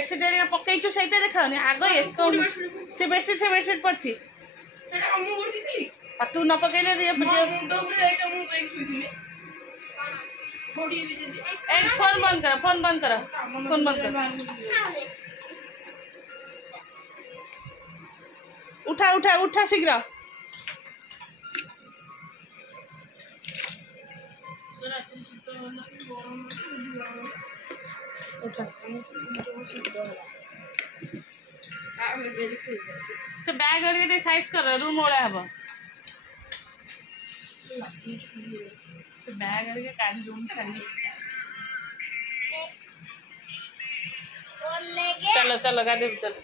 bedsheet area पकईछु सेटा देखाओनी आगो एक से बेडसीट पड़छि सेटा हम मुड़ दिथि आ तू न पकईले रे मुंड ऊपर एटा मु कई सुइथिले बॉडी भी दे ए फोन बंद कर उठा शीघ्र से बैग करके साइज कर रूम ओला हबो से बैग करके काट रूम चली चलो गाड़ी पे चलो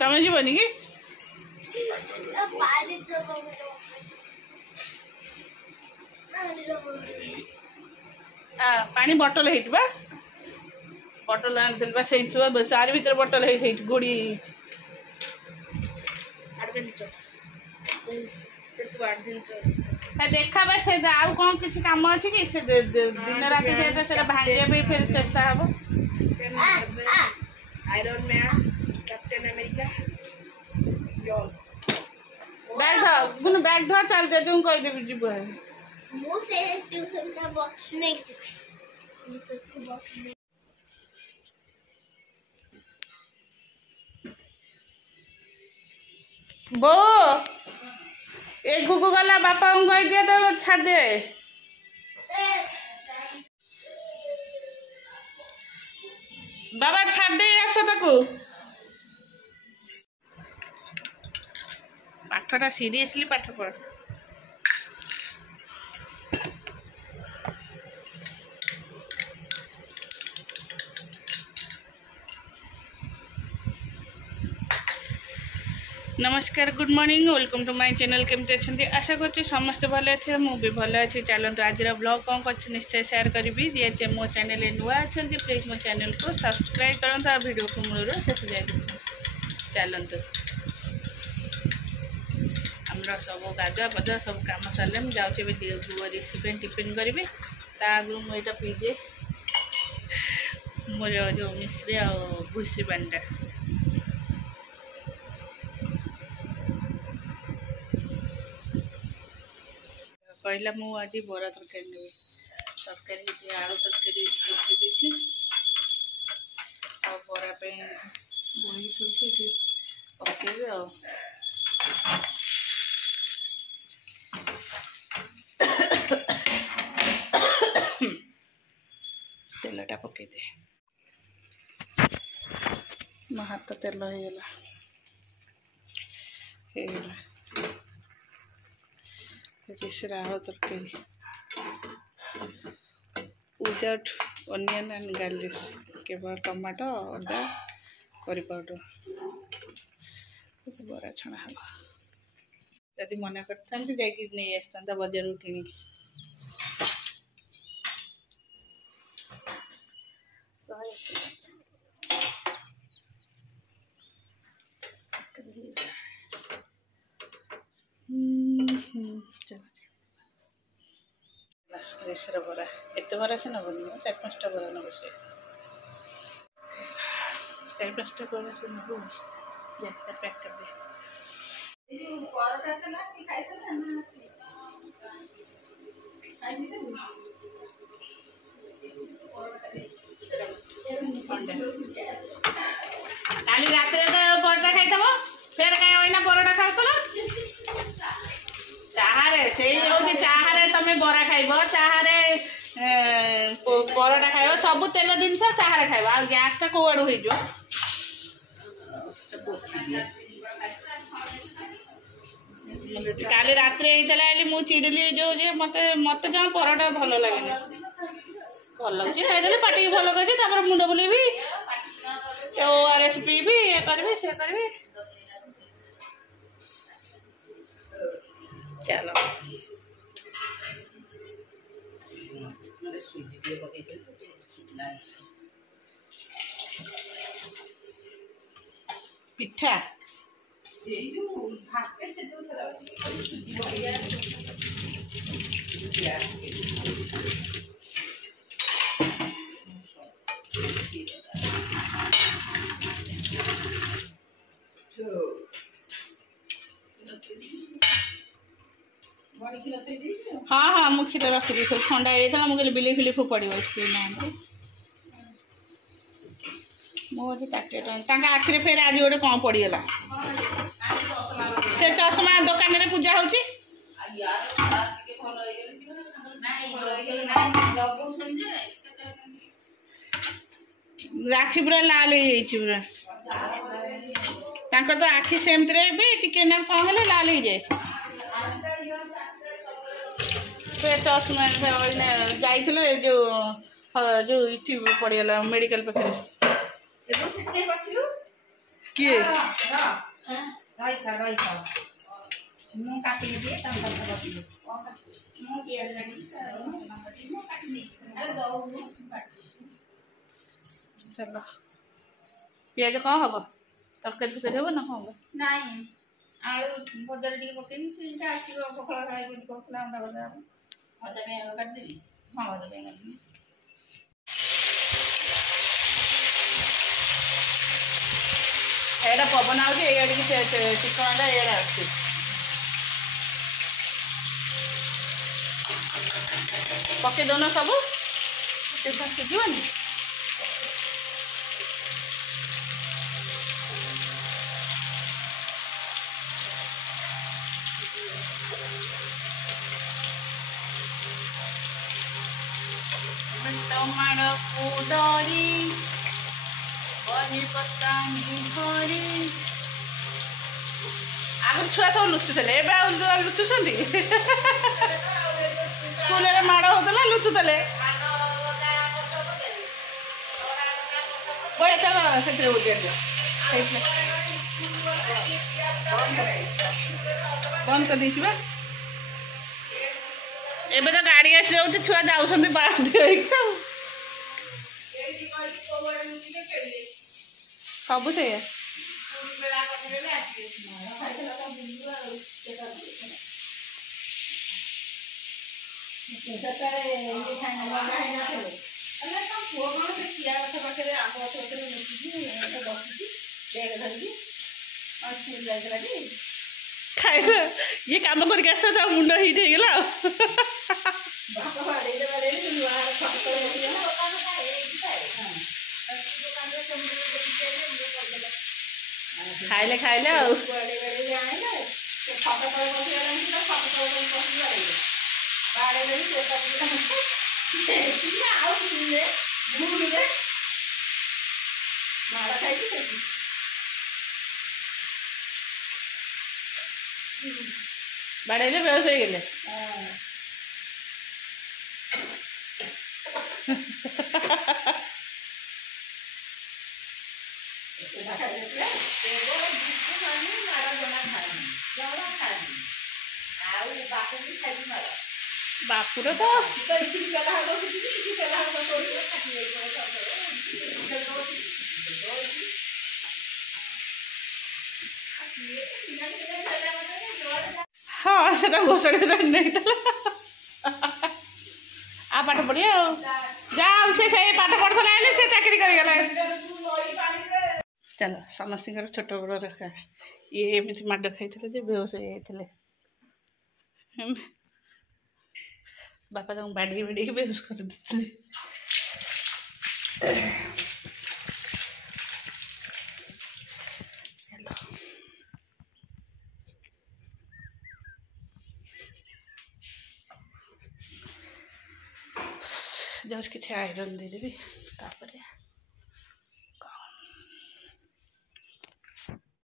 तमे जीवनी की पानी बॉटल है बॉटल आनी से सारी भीतर बॉटल है गुड़ी देखा बा से आउ कौन किसी काम अच्छी कि से दिन राति से भांगे फिर चेष्टा हम iron man captain America bag धर चल जा तुम कह देबी जीव है मु से ट्यूशन का बॉक्स नहीं चाहिए बो एक गुगु गला बापा को कह दिया तो छाड़ दे बाबा छाड़ दे आस ताकू पाठटा सीरियसली पाठ पढ़ नमस्कार good morning welcome to my channel केमती अच्छे आशा कर समस्त भल अच्छे मुझे भल अच्छी चलते आज ब्लॉग कौन कर निश्चय शेयर करी जी मो चैनल नुआ अच्छा प्लीज मो चैनल को सब्सक्राइब करूँ आ वीडियो को मूल शेष जाए चलतु आमर सब गाधुआ पधुआ सब कम सरले मुझे जाऊँ रिसीपे टिफिन करी आगु मुझे पीजे मोर जो मिश्री आ भूसी पानीटा कहला मु आज बरा तरकारी नेबी तरकारी आलू तरकारी बसई देछि और बरा पे बही थोड़ी पकेबे आ तेलटा पकई दे मो हाथ तेल हो गला राहो तरकारी विदाउट ऑनियन एंड गार्लिक केवल टमाटो अदा करी पाउडर बरा छणा हम यदि मना करता नहीं आसता बजार कि बरा एत बरा से नबनी 4-5टा बरा नब से 4-5टा बरा से नब पैक कर दे काली रात परोटा खाई फिर कहीं परोटा खाऊ चाहारे से चाहारे तमें बरा खाइब चाहारे परोटा खाइब सब तेल जिन चाहारे खाइब आ गैस टा कौड़ हो काली रात मु चिड़िली जो मत मत जमा परोटा भल लगे भल लगे खाईदे पाटी भल लगे मुंड बुलेबी ORS पीबी ये करी से करी चलो पिठा हाँ हाँ मु क्षीर रखी दी ठंडा होता मुझे बिली फिली फोपाड़ स्क्रीन ना मुझे ताटे आखिरी फेर आज गोटे कौन पड़गला से चषमा दुकान में पूजा हो राखी पूरा लाल हो पूरा तो आखि सेमती भी टिके ना कौन है लाल हो जाए चषमा जाइए जो जो इठी पड़गला मेडिकल पाखे किए चलो पिज कौन हम तरकारी तरकारी हम ना कौन ନାଇଁ ଆଳୁ ଭଜାରେ ଟିକେ ପକେଇବି ସେଇଟା ଆସିବ ପଖାଳ ଖାଇ ବୋଲି କହୁଥିଲା ଅଣ୍ଡା ଭଜା ଭଜା ପାଇଁ ଆଗ କାଟିଦେବି ହଁ ଭଜା ପାଇଁ କାଟିଦେବି एड़ा पवन आड़ी चिकन एड़ा पकई दौन सब सीझानी टमाटो कुदरी बही पत्ता भरी आगु छुआ सब लुचुले लुचुंट स्कूल माड़ होता लुचुले बंद कर दीजिए एबे तो गाड़ी आसी जाऊँ छुआ जाऊँ बाहर सब से खाए ये कम कर मुंड हिट हो खाइले खाइले बाड़े बेहोश हो गए बापुर तो हाँ से घोषणा नहीं आ पाठ पढ़िए जाओ से पाठ पढ़ुला से चाकरी करगला चलो समस्त छोट बड़ रखा ये एमती माड़ खाई बेहोश हो जाते बापा तक बाड़ी बाड़ी बेहोश कर देते जाऊँ कि आयरन देदेवी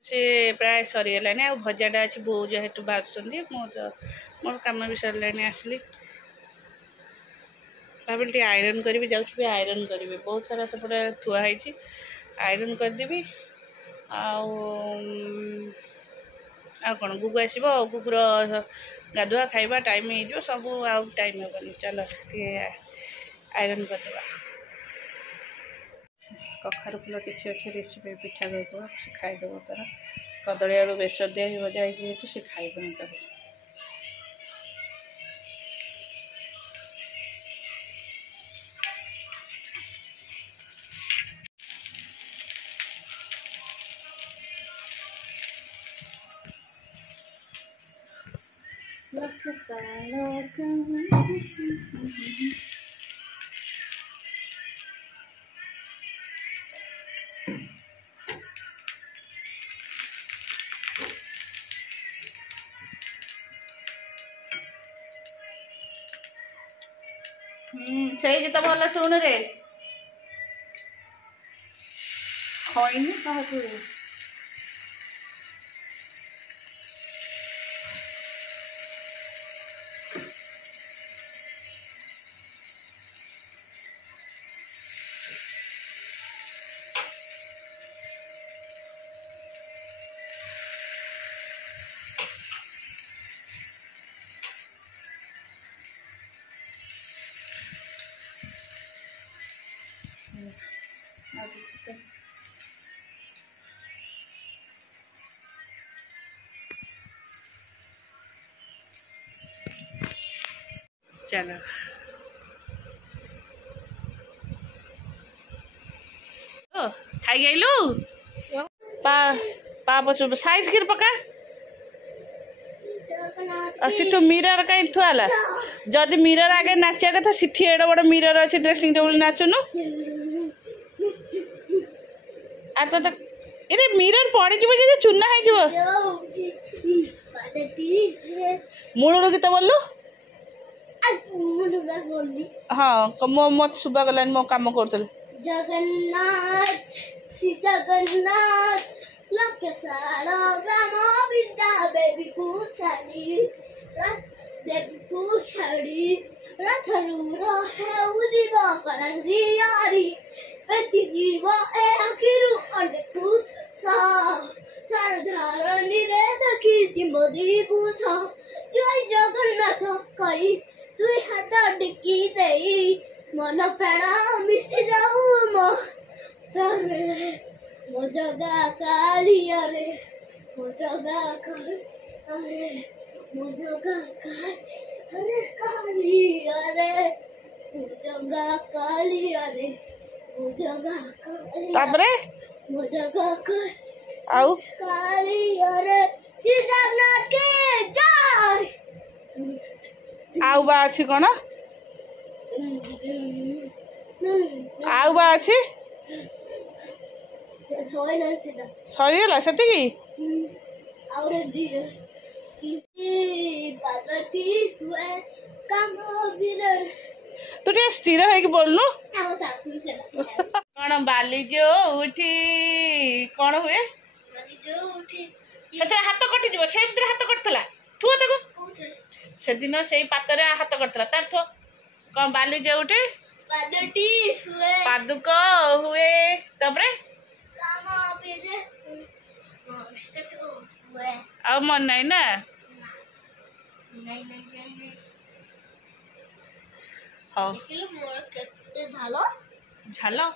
से प्राय सरीगलानी आ भजाटा अच्छी बो जेहेतु बाजुंट मोर कम भी सरलानी आसली भाविल आयरन करी जाऊँ आयरन करी बहुत सारा सेपटे थुआई आयरन करदेवी आ कौन गुगु आसो गुगुर गाधुआ खाइबा टाइम हो सब आउ टाइम हेनी चलो आयरन करदे कखार फुल किसी अच्छे रेसिपी पिठा करदेव से खाईदेव तार कदली आलू बेसर दिया भजा जेहतु से खाइबनी तार ସେଇ ଗୀତ ଭଲ ଶୁଣୁରେ ଖଇନି କାହାକୁ चलो खाई गलु पा पा पछु साइज कर पका सिठू मिरर कहीं थुआला जदि मिरर आगे नाचिया कथा सिठी एड बड़ मिरर अच्छे ड्रेसिंग टेबल नाचुनु आ तो इरे मिरर पड़ी जीव जे चुना है जीव मूल गीत बोलू हाँ मो मत सुबह गलानी मो काम करतले जगन्नाथ श्री जगन्नाथ लक्ष्य सारा ग्राम विद्या बेबी को छाड़ी रथरूढ़ है उजीव कलंसी यारी व्यक्ति जीव ए आखिरु अनेकु साधारणी रे देखी मोदी पूछ जय जगन्नाथ कही तुई हाथ टेकी देई मन प्राण मिशि जाऊ मो तारे मो जगा कालिया रे मो जगा अरे मो जगा अरे कालिया रे मो जगा कालिया रे मो जगा तापरे मो जगा आउ कालिया रे श्री जगन्नाथ के जय आउ बा अछि कोन आउ बा अछि सरीला सेति और बादती हुए काम बिरर तू टे स्थिर है कि बोलनु आओ सासु से कोन बाली जो उठी कोन हुए बाली जो उठी सेते हाथ कटि जीव से भीतर हाथ कटतला थु ताको से दिन सेई पातरे हाथ कटतला तार थो कोन बाली जो उठी बादती हुए पादुक हुए तबरे काम बिरर हुए आ मन नहीं ना नहीं हाँ देखिलो मोर कते झालो झालो